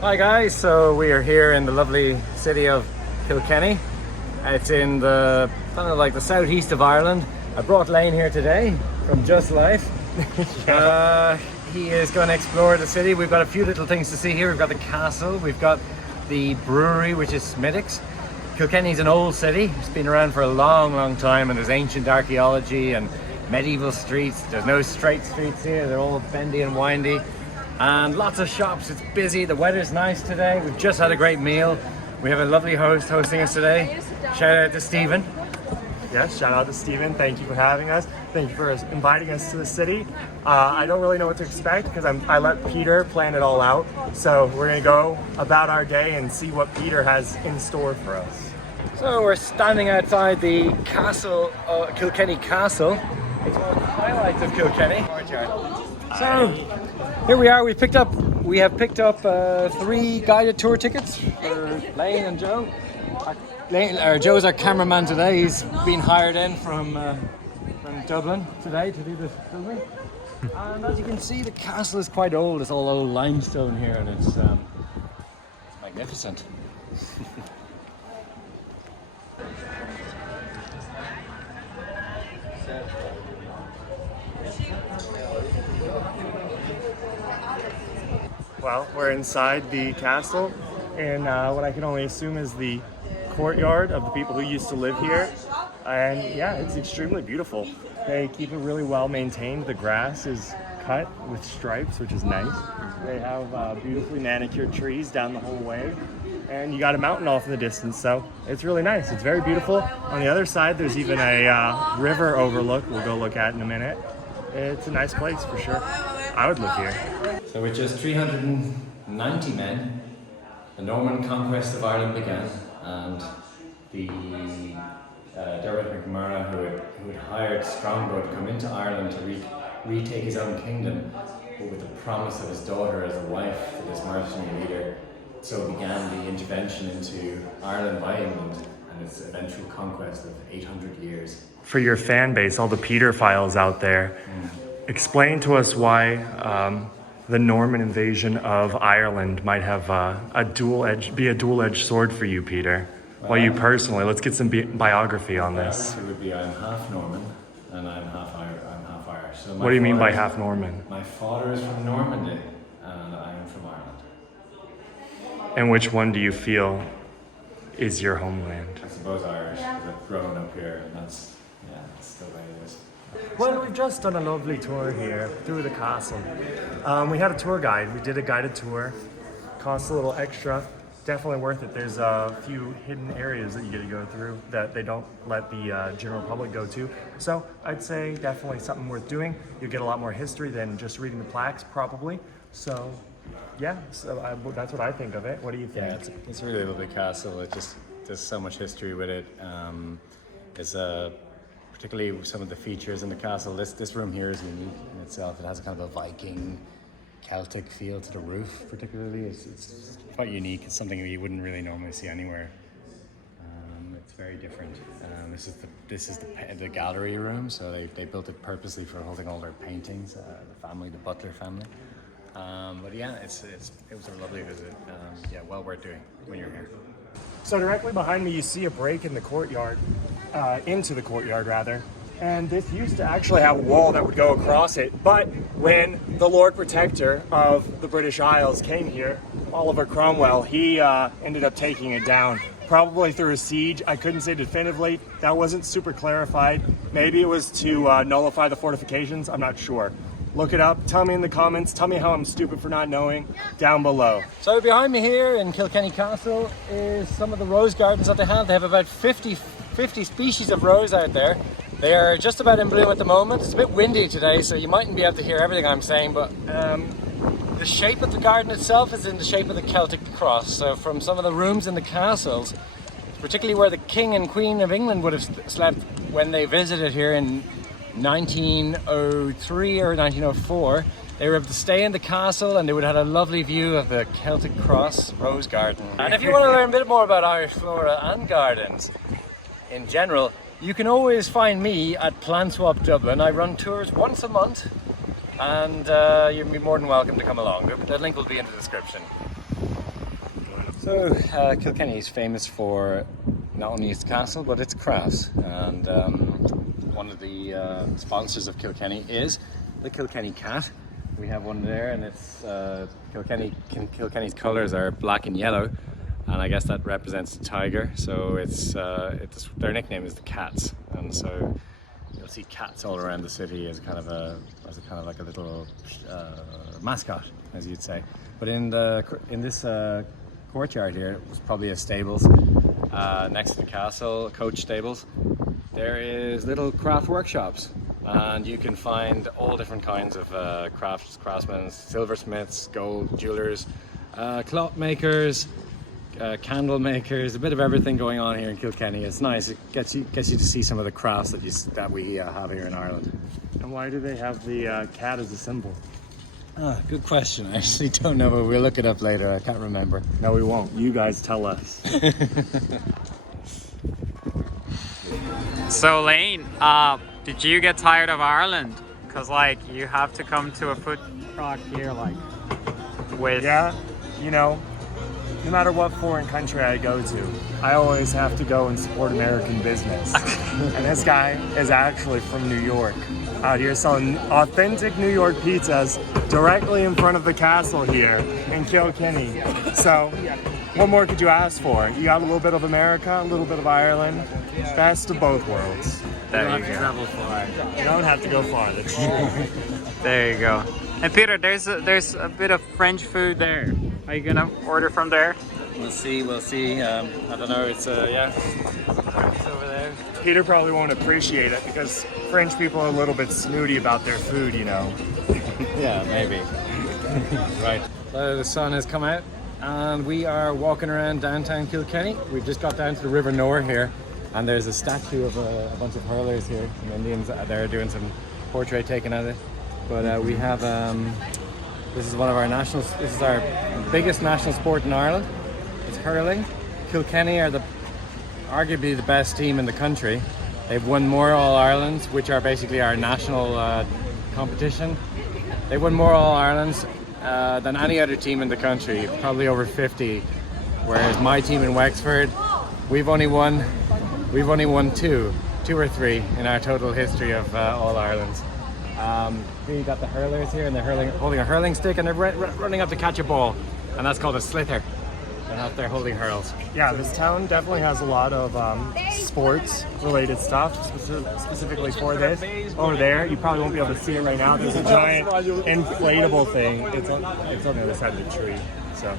Hi guys, so we are here in the lovely city of Kilkenny. It's in the kind of like the southeast of Ireland. I brought Lane here today from Just Life. He is going to explore the city. We've got a few little things to see here. We've got the castle, we've got the brewery, which is Smithwick. Kilkenny's an old city. It's been around for a long time, and there's ancient archaeology and medieval streets. There's no straight streets here. They're all bendy and windy. And lots of shops. It's busy. The weather's nice today. We've just had a great meal. We have a lovely host hosting us today. Shout out to Stephen. Yes, shout out to Stephen. Thank you for having us. Thank you for inviting us to the city. I don't really know what to expect because I let Peter plan it all out. So we're going to go about our day and see what Peter has in store for us. So we're standing outside the castle, Kilkenny Castle. It's one of the highlights of Kilkenny. So here we are. We have picked up 3 guided tour tickets for Lane and Joe. Joe's our cameraman today. He's been hired in from Dublin today to do this filming. And as you can see, the castle is quite old. It's all old limestone here, and it's magnificent. Well, we're inside the castle in what I can only assume is the courtyard of the people who used to live here. And yeah, it's extremely beautiful. They keep it really well maintained. The grass is cut with stripes, which is nice. They have beautifully manicured trees down the whole way. And you got a mountain off in the distance, so it's really nice. It's very beautiful. On the other side, there's even a river overlook we'll go look at in a minute. It's a nice place for sure. I would live here. So with just 390 men, the Norman conquest of Ireland began, and the Dermot McMurrough, who had hired Strongbow to come into Ireland to retake his own kingdom, but with the promise of his daughter as a wife to this mercenary leader, so began the intervention into Ireland by England and its eventual conquest of 800 years. For your fan base, all the Peter files out there, explain to us why the Norman invasion of Ireland might have be a dual-edged sword for you, Peter. Well, you personally, let's get some biography on this. It would be I'm half Norman and I'm half Irish. So what do you mean by half Norman? My father is from Normandy and I am from Ireland. And which one do you feel is your homeland? I suppose Irish, because I've grown up here, and that's still where it is. Well, we've just done a lovely tour here through the castle. We had a tour guide. We did a guided tour. Costs a little extra. Definitely worth it. There's a few hidden areas that you get to go through that they don't let the general public go to. So I'd say definitely something worth doing. You'll get a lot more history than just reading the plaques, probably. So yeah, that's what I think of it. What do you think? Yeah, it's a really lovely castle. It just there's so much history with it. There's particularly some of the features in the castle. This room here is unique in itself. It has a kind of a Viking Celtic feel to the roof, particularly. It's quite unique. It's something you wouldn't really normally see anywhere. It's very different. This is the gallery room, so they built it purposely for holding all their paintings. The Butler family. But yeah, it was a lovely visit. Well worth doing when you're here. So directly behind me, you see a break in the courtyard, into the courtyard rather. And this used to actually have a wall that would go across it. But when the Lord Protector of the British Isles came here, Oliver Cromwell, he ended up taking it down. Probably through a siege. I couldn't say definitively. That wasn't super clarified. Maybe it was to nullify the fortifications. I'm not sure. Look it up. Tell me in the comments. Tell me how I'm stupid for not knowing down below. So behind me here in Kilkenny Castle is some of the rose gardens that they have. They have about 50 species of rose out there. They are just about in bloom at the moment. It's a bit windy today, so you mightn't be able to hear everything I'm saying, but the shape of the garden itself is in the shape of the Celtic cross. So from some of the rooms in the castles, particularly where the King and Queen of England would have slept when they visited here in 1903 or 1904, they were able to stay in the castle and they would have had a lovely view of the Celtic Cross Rose Garden. And if you want to learn a bit more about Irish flora and gardens in general, you can always find me at Plant Swap Dublin. I run tours once a month and you'd be more than welcome to come along. The link will be in the description. So Kilkenny is famous for not only its castle but its crafts, and one of the sponsors of Kilkenny is the Kilkenny cat. We have one there, and it's Kilkenny's colours are black and yellow, and I guess that represents the tiger. So it's their nickname is the Cats, and so you'll see cats all around the city as kind of like a little mascot, as you'd say. But in this courtyard here, was probably a stables next to the castle, coach stables. There is little craft workshops, and you can find all different kinds of craftsmen, silversmiths, gold jewelers, cloth makers, candle makers, a bit of everything going on here in Kilkenny. It's nice. It gets you to see some of the crafts that we have here in Ireland. And why do they have the cat as a symbol? Good question. I actually don't know, but we'll look it up later. I can't remember. No, we won't. You guys tell us. So Lane, did you get tired of Ireland? Cause like you have to come to a food truck here, like with Yeah, you know, no matter what foreign country I go to, I always have to go and support American business. And this guy is actually from New York, out here selling authentic New York pizzas directly in front of the castle here in Kilkenny. So, what more could you ask for? You got a little bit of America, a little bit of Ireland, best of both worlds. There you don't have to go. travel far. You don't have to go far. That's true. There you go. And Peter, there's a bit of French food there. Are you gonna order from there? We'll see. I don't know. It's it's over there. Peter probably won't appreciate it because French people are a little bit snooty about their food, you know. Yeah, maybe. Right. So the sun has come out, and we are walking around downtown Kilkenny. We've just got down to the River Nore here, and there's a statue of a bunch of hurlers here. Some Indians there doing some portrait taking of it. But we have this is one of our this is our biggest national sport in Ireland. It's hurling. Kilkenny are arguably the best team in the country. They've won more All-Irelands, which are basically our national competition. They won more All-Irelands than any other team in the country, probably over 50. Whereas my team in Wexford, we've only won two or three in our total history of All-Irelands. We got the hurlers here, and they're holding a hurling stick, and they're running up to catch a ball, and that's called a slither. And out there holding hurls. Yeah, this town definitely has a lot of sports-related stuff, specifically for this. Over there, you probably won't be able to see it right now. There's a giant inflatable thing. It's on the other side of the tree. So,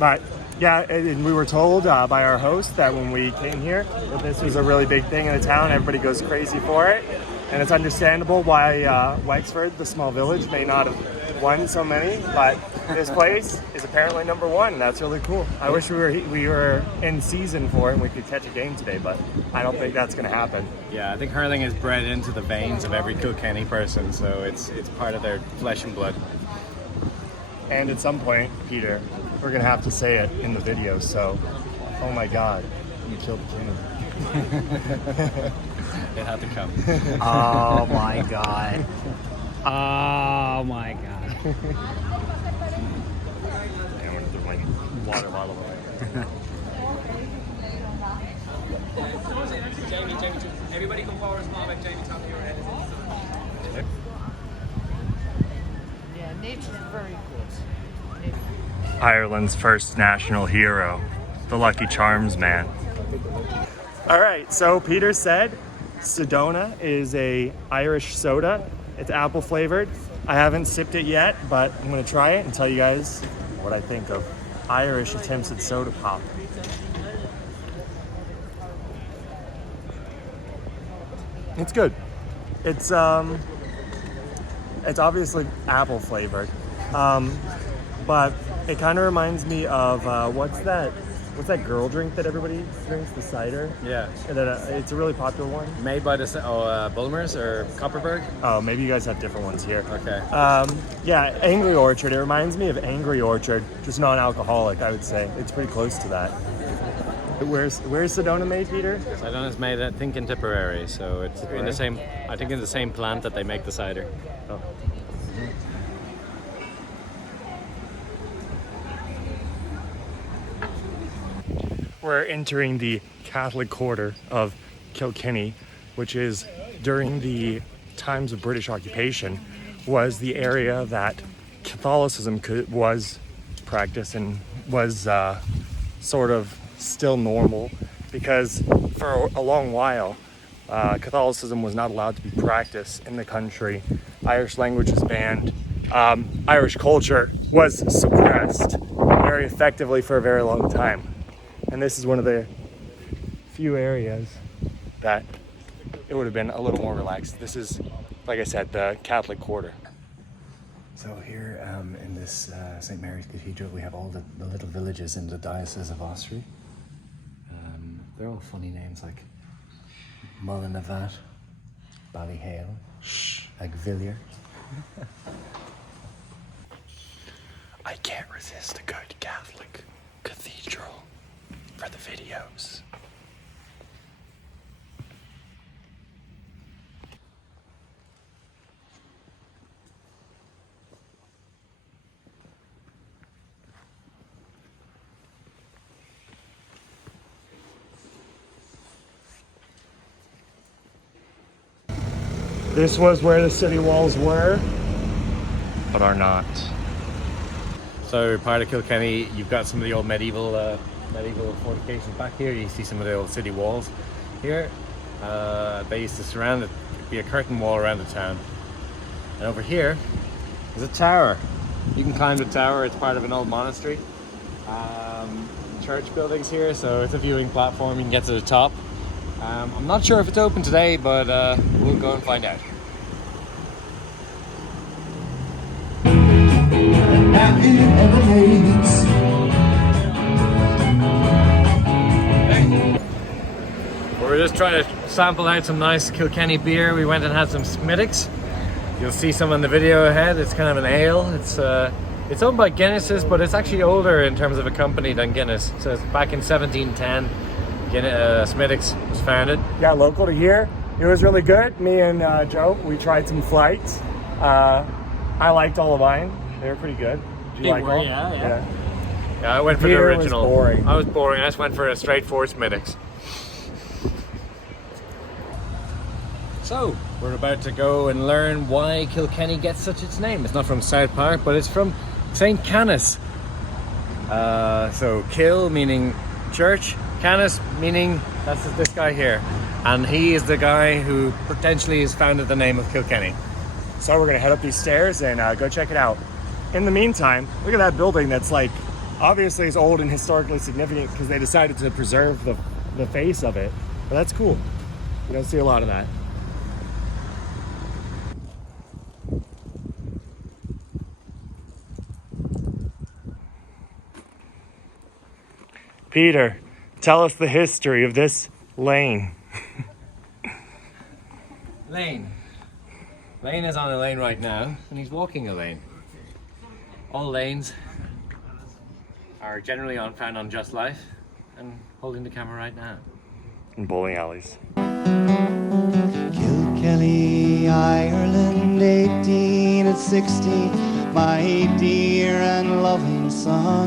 but yeah, and we were told by our host that when we came here, that this was a really big thing in the town. Everybody goes crazy for it, and it's understandable why Wexford, the small village, may not have won so many, but this place is apparently number one. That's really cool. I wish we were in season for it and we could catch a game today, but I don't think that's going to happen. Yeah, I think hurling is bred into the veins of every Kilkenny person, so it's part of their flesh and blood. And at some point, Peter, we're going to have to say it in the video, so, oh my God, you killed the king. It had to come. Oh my god. Oh my god. Yeah, I'm going to give my water bottle away. Jamie, everybody come forward as well, Jamie, top of your head. Yeah, nature's very good. Ireland's first national hero, the Lucky Charms man. All right, so Peter said Sedona is a Irish soda. It's apple flavored. I haven't sipped it yet, but I'm gonna try it and tell you guys what I think of Irish attempts at soda pop. It's good. It's obviously apple flavored, but it kind of reminds me of what's that girl drink that everybody drinks, the cider? Yeah. And then, it's a really popular one. Made by Bulmers or Copperberg? Oh, maybe you guys have different ones here. Okay. Yeah, Angry Orchard. It reminds me of Angry Orchard, just non-alcoholic, I would say. It's pretty close to that. Where's Sedona made, Peter? Sedona's made, I think, in Tipperary, so it's in the same. I think in the same plant that they make the cider. Oh. We're entering the Catholic quarter of Kilkenny, which is, during the times of British occupation, was the area that Catholicism was practiced and was sort of still normal, because for a long while Catholicism was not allowed to be practiced in the country. Irish language was banned. Irish culture was suppressed very effectively for a very long time. And this is one of the few areas that it would have been a little more relaxed. This is, like I said, the Catholic quarter. So here in this St. Mary's Cathedral, we have all the little villages in the Diocese of Ossory. They're all funny names like Mullinavat, Ballyhale, Agvillier. I can't resist a good Catholic cathedral for the videos. This was where the city walls were, but are not. So part of Kilkenny, you've got some of the old medieval fortifications back here. You see some of the old city walls here. They used to surround it, be a curtain wall around the town. And over here is a tower. You can climb the tower. It's part of an old monastery. Church buildings here, so it's a viewing platform. You can get to the top. I'm not sure if it's open today, but we'll go and find out. We're just trying to sample out some nice Kilkenny beer. We went and had some Smithwicks. You'll see some in the video ahead. It's kind of an ale. It's owned by Guinness's, but it's actually older in terms of a company than Guinness. So it's back in 1710. Smithwick was founded. Yeah, local to here. It was really good. Me and Joe, we tried some flights. I liked all of mine. They were pretty good. Did you like all? Yeah. Yeah, I went for the Beer was original. boring. I was boring. I just went for a straightforward Smithwick's. So, we're about to go and learn why Kilkenny gets such its name. It's not from South Park, but it's from St. Canis. So, Kil meaning church, Canis meaning that's this guy here. And he is the guy who potentially has founded the name of Kilkenny. So we're gonna head up these stairs and go check it out. In the meantime, look at that building that's like, obviously it's old and historically significant because they decided to preserve the face of it. But that's cool. You don't see a lot of that. Peter, tell us the history of this lane. Lane. Lane is on a lane right now, and he's walking a lane. All lanes are generally found on Just Life, and holding the camera right now. In bowling alleys. Kilkenny, Ireland, 18 and 16, my dear and loving son.